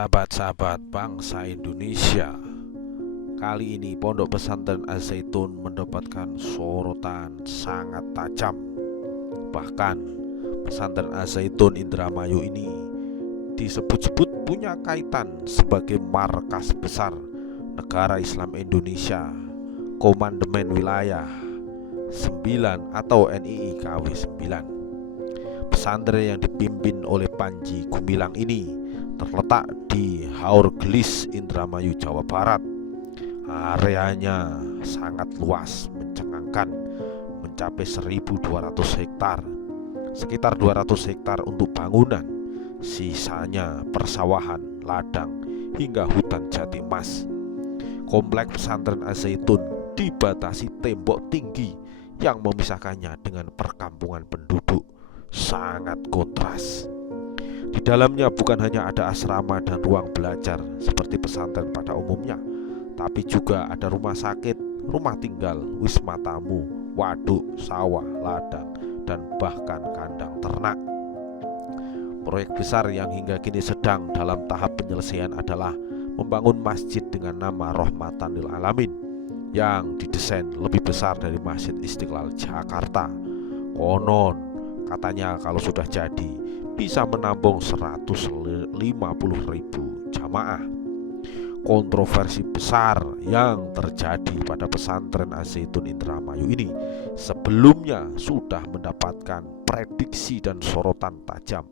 Sahabat-sahabat bangsa Indonesia, kali ini Pondok Pesantren Az-Zaitun mendapatkan sorotan sangat tajam. Bahkan Pesantren Az-Zaitun Indramayu ini disebut-sebut punya kaitan sebagai markas besar Negara Islam Indonesia, Komandemen Wilayah 9 atau NII KW 9. Pesantren yang dipimpin oleh Panji Gumilang ini terletak di Haur Gelis, Indramayu, Jawa Barat. Areanya sangat luas, mencengangkan, mencapai 1.200 hektar. Sekitar 200 hektar untuk bangunan, sisanya persawahan, ladang, hingga hutan jati emas. Kompleks Pesantren Az-Zaitun dibatasi tembok tinggi yang memisahkannya dengan perkampungan penduduk. Sangat kontras. Di dalamnya bukan hanya ada asrama dan ruang belajar seperti pesantren pada umumnya, tapi juga ada rumah sakit, rumah tinggal, wisma tamu, waduk, sawah, ladang, dan bahkan kandang ternak. Proyek besar yang hingga kini sedang dalam tahap penyelesaian adalah membangun masjid dengan nama Rahmatan lil Alamin yang didesain lebih besar dari Masjid Istiqlal Jakarta. Konon katanya kalau sudah jadi bisa menampung 150.000 jamaah. Kontroversi besar yang terjadi pada pesantren Az-Zaitun Indramayu ini sebelumnya sudah mendapatkan prediksi dan sorotan tajam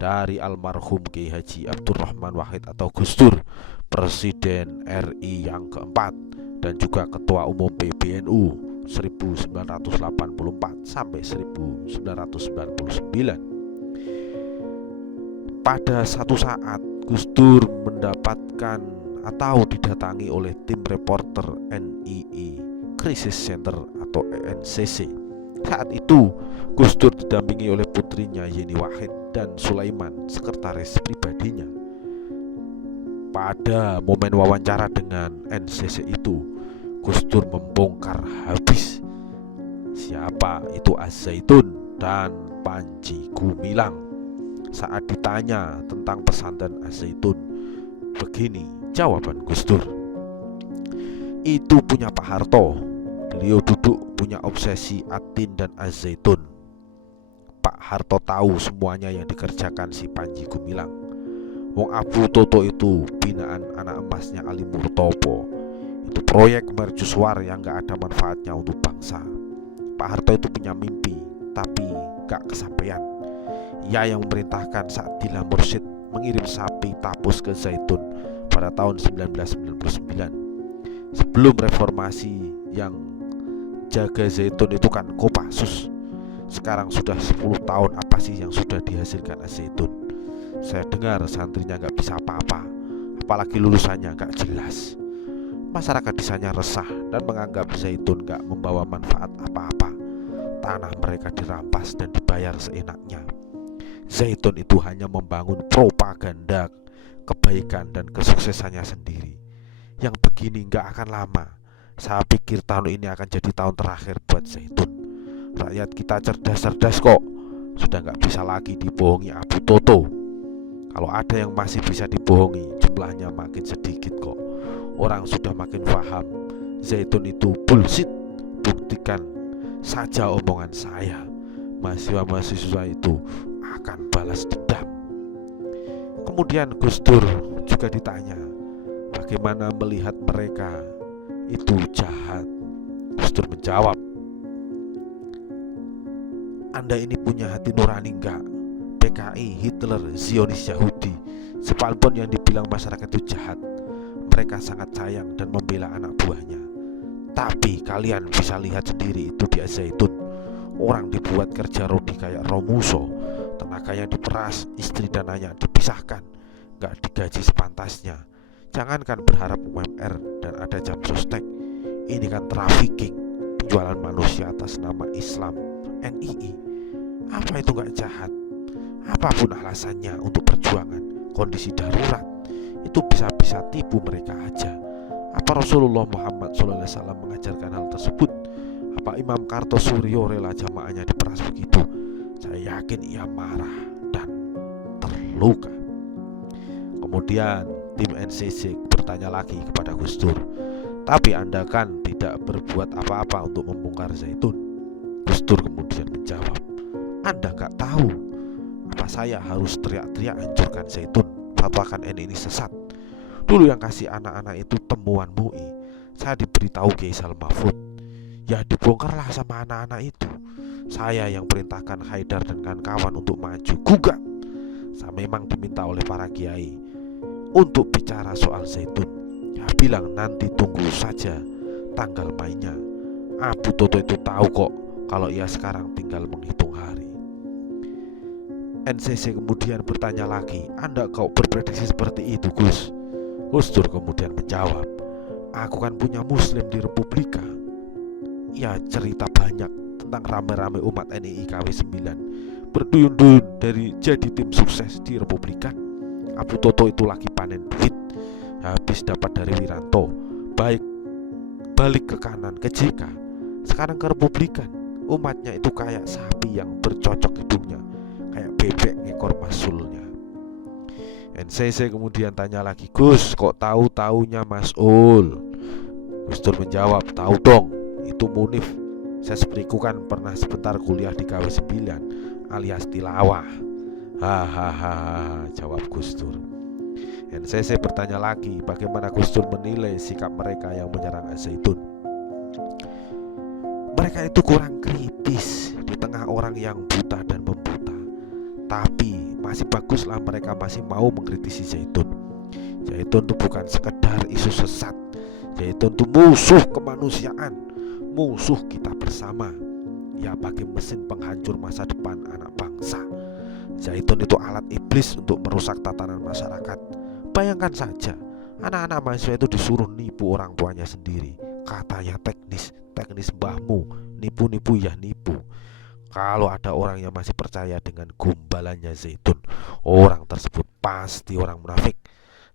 dari almarhum Kiai Haji Abdurrahman Wahid atau Gus Dur, Presiden RI yang keempat dan juga Ketua Umum PBNU 1984 sampai 1999. Pada satu saat Gus Dur mendapatkan atau didatangi oleh tim reporter NII Crisis Center atau NCC. Saat itu Gus Dur didampingi oleh putrinya Yeni Wahid dan Sulaiman, sekretaris pribadinya. Pada momen wawancara dengan NCC itu, Gus Dur membongkar habis siapa itu Az-Zaitun dan Panji Gumilang. Saat ditanya tentang pesantren Az-Zaitun, begini jawaban Gus Dur. Itu punya Pak Harto. Beliau duduk punya obsesi Atin dan Az-Zaitun. Pak Harto tahu semuanya yang dikerjakan si Panji Gumilang. Wong Abu Toto itu binaan anak emasnya Ali Murtopo. Itu proyek mercusuar yang gak ada manfaatnya untuk bangsa. Pak Harto itu punya mimpi, tapi gak kesampaian. Ia yang memerintahkan saat Dila Mursyid mengirim sapi tapus ke Zaitun pada tahun 1999. Sebelum reformasi yang jaga Zaitun itu kan Kopassus. Sekarang sudah 10 tahun, apa sih yang sudah dihasilkan Az-Zaitun? Saya dengar santrinya gak bisa apa-apa, apalagi lulusannya gak jelas. Masyarakat desanya resah dan menganggap Zaitun gak membawa manfaat apa-apa. Tanah mereka dirampas dan dibayar seenaknya. Zaitun itu hanya membangun propaganda kebaikan dan kesuksesannya sendiri. Yang begini gak akan lama. Saya pikir tahun ini akan jadi tahun terakhir buat Zaitun. Rakyat kita cerdas-cerdas kok. Sudah gak bisa lagi dibohongi Abu Toto. Kalau ada yang masih bisa dibohongi, jumlahnya makin sedikit kok. Orang sudah makin paham Zaitun itu bullshit. Buktikan saja omongan saya. Mahasiswa-mahasiswa itu akan balas dendam. Kemudian Gus Dur juga ditanya bagaimana melihat mereka itu jahat. Gus Dur menjawab, Anda ini punya hati nurani enggak? PKI, Hitler, Zionis, Yahudi, sekalipun yang dibilang masyarakat itu jahat, mereka sangat sayang dan membela anak buahnya. Tapi kalian bisa lihat sendiri itu di Az-Zaitun. Orang dibuat kerja rodi kayak Romuso, tenaganya diperas, istri dan anak dipisahkan, gak digaji sepantasnya. Jangankan berharap UMR dan ada jam sostek. Ini kan trafficking, penjualan manusia atas nama Islam, NII. Apa itu gak jahat? Apapun alasannya untuk perjuangan kondisi darurat, itu bisa-bisa tipu mereka aja. Apa Rasulullah Muhammad SAW mengajarkan hal tersebut? Apa Imam Kartosuryo rela jamaahnya diperas begitu? Saya yakin ia marah dan terluka. Kemudian tim NCC bertanya lagi kepada Gus Dur, "Tapi Anda kan tidak berbuat apa-apa untuk membongkar Zaitun." Gus Dur kemudian menjawab, "Anda gak tahu apa saya harus teriak-teriak hancurkan Zaitun, fatwakan NI ini sesat. Dulu yang kasih anak-anak itu temuan MUI, saya diberitahu Kiai Salim Mahfud. Ya dibongkarlah sama anak-anak itu. Saya yang perintahkan Haidar dan kawan-kawan untuk maju gugat. Saya memang diminta oleh para kiai untuk bicara soal Zaitun. Ya bilang nanti tunggu saja tanggal mainnya. Abu Toto itu tahu kok kalau ia sekarang tinggal menghitung hari." NCC kemudian bertanya lagi, "Anda kok berprediksi seperti itu, Gus?" Gus Dur kemudian menjawab, "Aku kan punya Muslim di Republika. Ya cerita banyak tentang rame-rame umat NII KW 9 berduyun-duyun dari jadi tim sukses di Republika. Abu Toto itu lagi panen duit, habis dapat dari Wiranto, baik balik ke kanan ke JK, sekarang ke Republikan. Umatnya itu kayak sapi yang bercocok hidungnya, kayak bebek ngekor masulnya." NCC kemudian tanya lagi, "Gus, kok tahu-taunya Mas'ul?" Gus Dur menjawab, "Tahu dong, itu Munif. Saya sepriku kan pernah sebentar kuliah di KW 9 alias tilawah." Hahaha, jawab Gus Dur. NCC bertanya lagi, bagaimana Gus Dur menilai sikap mereka yang menyerang Al-Zaitun. Mereka itu kurang kritis di tengah orang yang buta dan membuta. Tapi masih baguslah mereka masih mau mengkritisi Zaitun. Zaitun itu bukan sekedar isu sesat. Zaitun itu musuh kemanusiaan, musuh kita bersama. Ya bagi mesin penghancur masa depan anak bangsa. Zaitun itu alat iblis untuk merusak tatanan masyarakat. Bayangkan saja, anak-anak mahasiswa itu disuruh nipu orang tuanya sendiri. Katanya teknis mbahmu, nipu-nipu ya nipu. Kalau ada orang yang masih percaya dengan gombalannya Zaitun, orang tersebut pasti orang munafik.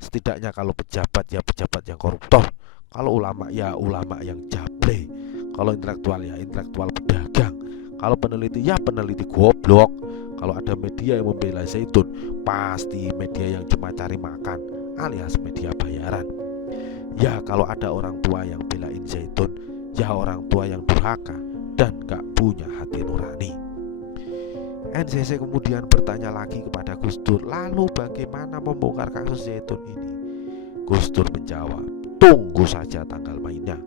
Setidaknya kalau pejabat ya pejabat yang koruptor, kalau ulama ya ulama yang jablay, kalau intelektual ya intelektual pedagang, kalau peneliti ya peneliti goblok. Kalau ada media yang membela Zaitun, pasti media yang cuma cari makan alias media bayaran. Ya kalau ada orang tua yang belain Zaitun, ya orang tua yang durhaka dan gak punya hati nurani. NCC kemudian bertanya lagi kepada Gus Dur, "Lalu bagaimana membongkar kasus Zaitun ini?" Gus Dur menjawab, "Tunggu saja tanggal mainnya.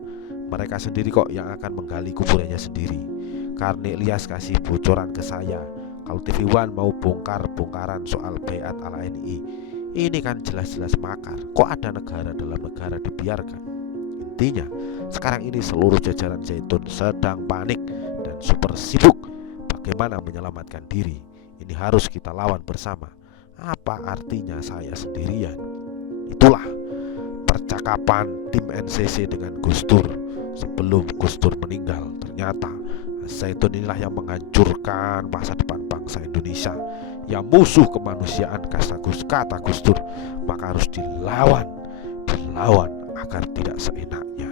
Mereka sendiri kok yang akan menggali kuburannya sendiri. Karena Ilyas kasih bocoran ke saya kalau TV One mau bongkar-bongkaran soal baiat ala NI. Ini kan jelas-jelas makar. Kok ada negara dalam negara dibiarkan?" Intinya, sekarang ini seluruh jajaran Zaitun sedang panik dan super sibuk bagaimana menyelamatkan diri. Ini harus kita lawan bersama. Apa artinya saya sendirian? Itulah percakapan tim NCC dengan Gus Dur sebelum Gus Dur meninggal. Ternyata Zaitun inilah yang menghancurkan masa depan bangsa Indonesia. Yang musuh kemanusiaan kata Gus Dur, maka harus dilawan agar tidak seenaknya.